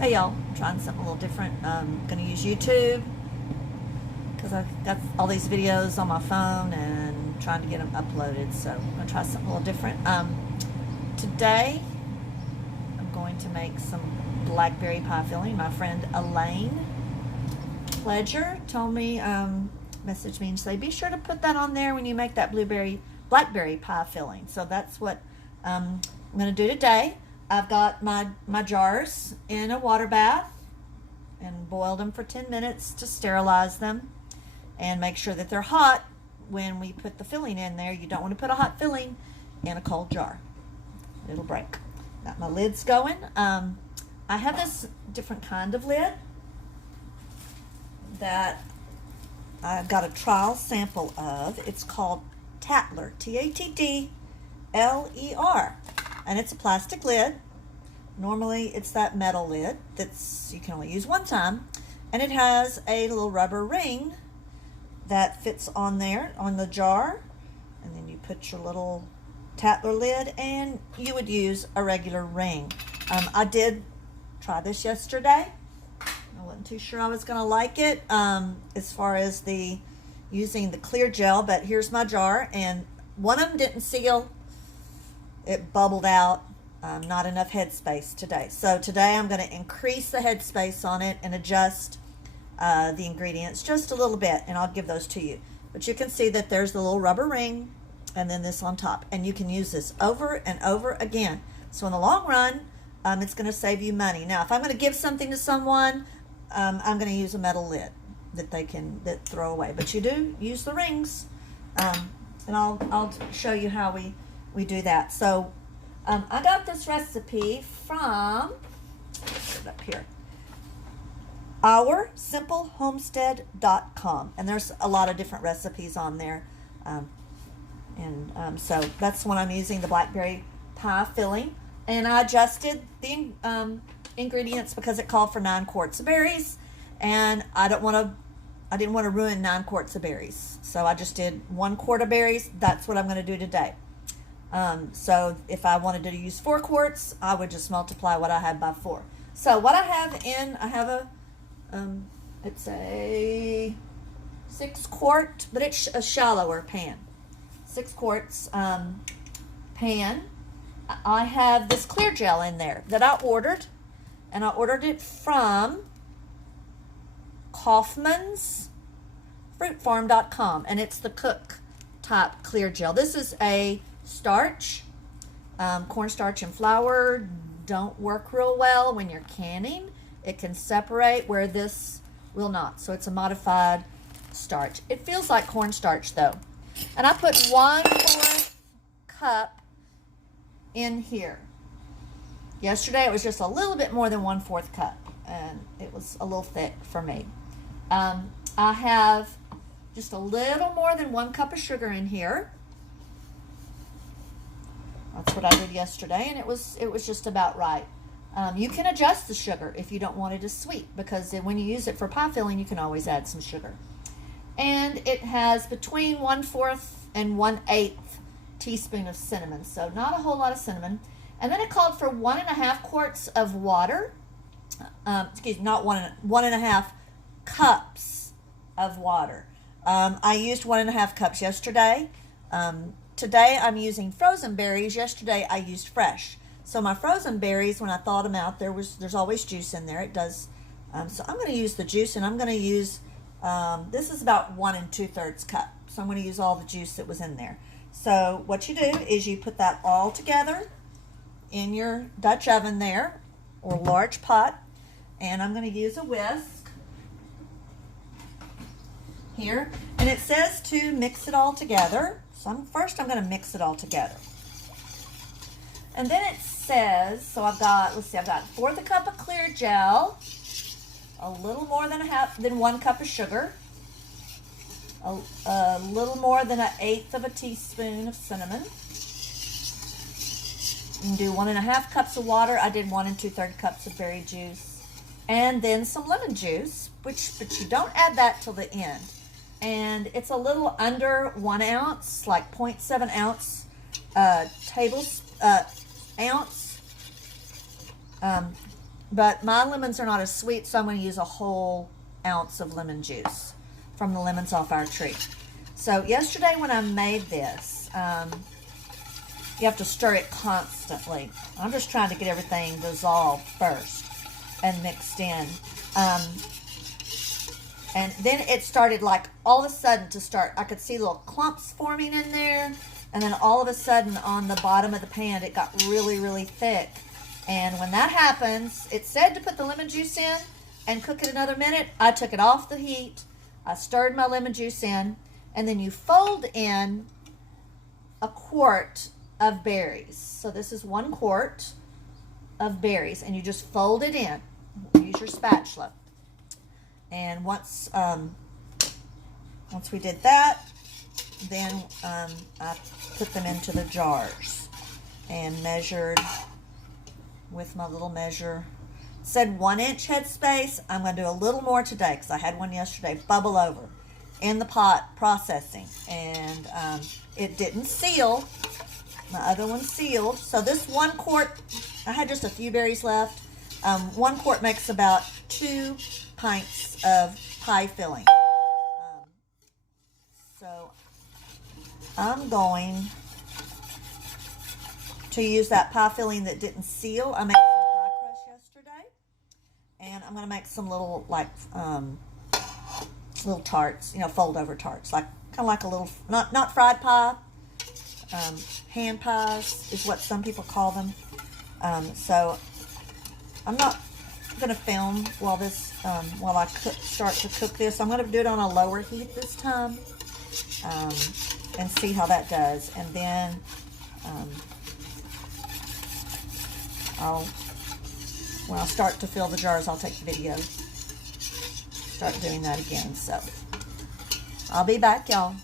Hey y'all, trying something a little different. I'm gonna use YouTube because I've got all these videos on my phone and trying to get them uploaded. So I'm gonna try something a little different. Today I'm going to make some blackberry pie filling. My friend Elaine Pledger told me, messaged me and say, be sure to put that on there when you make that blackberry pie filling. So that's what I'm gonna do today. I've got my jars in a water bath and boiled them for 10 minutes to sterilize them and make sure that they're hot when we put the filling in there. You don't want to put a hot filling in a cold jar. It'll break. Got my lids going. I have this different kind of lid that I've got a trial sample of. It's called Tattler, Tattler, and it's a plastic lid. Normally it's that metal lid you can only use one time, and it has a little rubber ring that fits on there on the jar, and then you put your little Tattler lid, and you would use a regular ring. I did try this yesterday. I wasn't too sure I was going to like it as far as using the clear gel, but here's my jar, and one of them didn't seal. It bubbled out. Not enough headspace today. So today I'm going to increase the headspace on it and adjust the ingredients just a little bit, and I'll give those to you. But you can see that there's the little rubber ring and then this on top, and you can use this over and over again. So in the long run, it's going to save you money. Now, if I'm going to give something to someone, I'm going to use a metal lid that they can throw away. But you do use the rings, and I'll show you how we do that. So I got this recipe from, put it up here, OurSimpleHomestead.com, and there's a lot of different recipes on there, so that's what I'm using, the blackberry pie filling. And I adjusted the ingredients because it called for 9 quarts of berries, and I didn't want to ruin 9 quarts of berries, so I just did 1 quart of berries. That's what I'm going to do today. So if I wanted to use 4 quarts, I would just multiply what I had by 4. So what I have it's a 6 quart, but it's a shallower pan. 6 quarts pan. I have this clear gel in there that I ordered, and I ordered it from Kaufmannsfruitfarm.com, and it's the cook type clear gel. This is a starch. Cornstarch and flour don't work real well when you're canning. It can separate where this will not. So it's a modified starch. It feels like cornstarch though. And I put 1/4 cup in here. Yesterday it was just a little bit more than 1/4 cup, and it was a little thick for me. I have just a little more than 1 cup of sugar in here. That's what I did yesterday, and it was just about right. You can adjust the sugar if you don't want it as sweet, because when you use it for pie filling, you can always add some sugar. And it has between 1/4 and 1/8 teaspoon of cinnamon, so not a whole lot of cinnamon. And then it called for 1.5 quarts of water. Not 1.5 cups of water. I used 1.5 cups yesterday. Today I'm using frozen berries. Yesterday I used fresh. So my frozen berries, when I thawed them out, there's always juice in there. It does. So I'm going to use the juice, and I'm going to use, this is about 1 2/3 cup. So I'm going to use all the juice that was in there. So what you do is you put that all together in your Dutch oven there, or large pot, and I'm going to use a whisk here, and it says to mix it all together. So first I'm going to mix it all together. And then it says, so I've got 1/4 cup of clear gel, a little more than 1 cup of sugar, a little more than 1/8 of a teaspoon of cinnamon. You can do 1.5 cups of water. I did 1 2/3 cups of berry juice, and then some lemon juice, but you don't add that till the end. And it's a little under 1 ounce, like 0.7 ounce ounce But my lemons are not as sweet, so I'm going to use a whole ounce of lemon juice from the lemons off our tree. So yesterday when I made this, you have to stir it constantly. I'm just trying to get everything dissolved first and mixed in. And then it started like all of a sudden to start, I could see little clumps forming in there. And then all of a sudden on the bottom of the pan, it got really, really thick. And when that happens, it said to put the lemon juice in and cook it another minute. I took it off the heat. I stirred my lemon juice in. And then you fold in a quart of berries. So this is 1 quart of berries. And you just fold it in. Use your spatula. And once we did that, then I put them into the jars and measured with my little measure. It said 1 inch headspace. I'm going to do a little more today because I had one yesterday bubble over in the pot processing, and it didn't seal. My other one sealed. So this 1 quart, I had just a few berries left. 1 quart makes about 2 pints of pie filling. So I'm going to use that pie filling that didn't seal. I made some pie crust yesterday, and I'm going to make some little little tarts, fold over tarts, like kind of like a little not fried pie, hand pies is what some people call them. So I'm not going to film while I start to cook this. I'm going to do it on a lower heat this time, and see how that does. And then when I start to fill the jars, I'll take the video, start doing that again. So I'll be back, y'all.